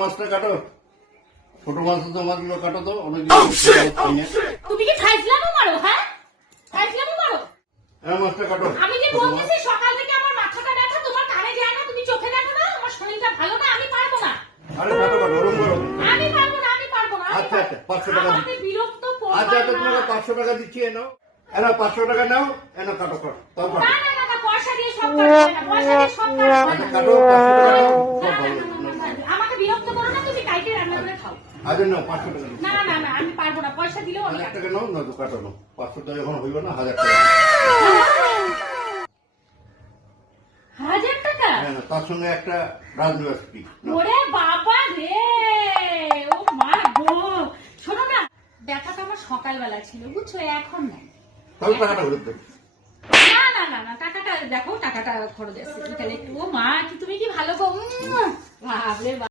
মাছটা কাটো, ছোট মাছ তো মাছগুলো কাটো তো অনেক। তুমি কি ফাইজলামো মারো? হ্যাঁ, ফাইজলামো মারো। মাছটা কাটো। আমি যে বলতেছি সকাল থেকে আমার মাথাটা ব্যথা, তোমার কানে যায় না, তুমি চোখে দেখো না, আমার শরীরটা ভালো না, আমি পারবো না। আরে কাটো কাটো, ওরকম করো। আমি পারবো না, আমি পারবো না। আচ্ছা আচ্ছা, 500 টাকা আমাকে বিরক্ত করো। আচ্ছা আচ্ছা, তোমাকে 500 টাকা দিচ্ছি, এনো 500 টাকা নাও, এনো কাটো কাটো, তাও কাটো। না না না, পয়সা দিয়ে সব কাজ হয় না, পয়সা দিয়ে সব কাজ হয় না। কাটো, 500 টাকা নাও, সব ভালো। আমাকে বিরক্ত করো না, তুমি কাইটে রান্না করে খাও। আরে নাও, 500 টাকা না না না, আমি পারবো না, পয়সা দিলেও আমি 1000 টাকা নাও, না তো কাটো নাও। 500 টাকা এখন হইব না, 1000 টাকা। 1000 টাকা? হ্যাঁ, তার সঙ্গে একটা রাজনিবাস ফি। ওরে বাবা রে, ও মা গো। শোনো না, ব্যথাটা আমার সকালবেলা ছিল, বুঝছো, এখন নাই। তাহলে টাকাটা ঘুরে দেবে। না না না না, টাকাটা দেখো, টাকাটা খরচ আছে। ও মা, কি তুমি কি ভালো গো, বাপরে বাপ।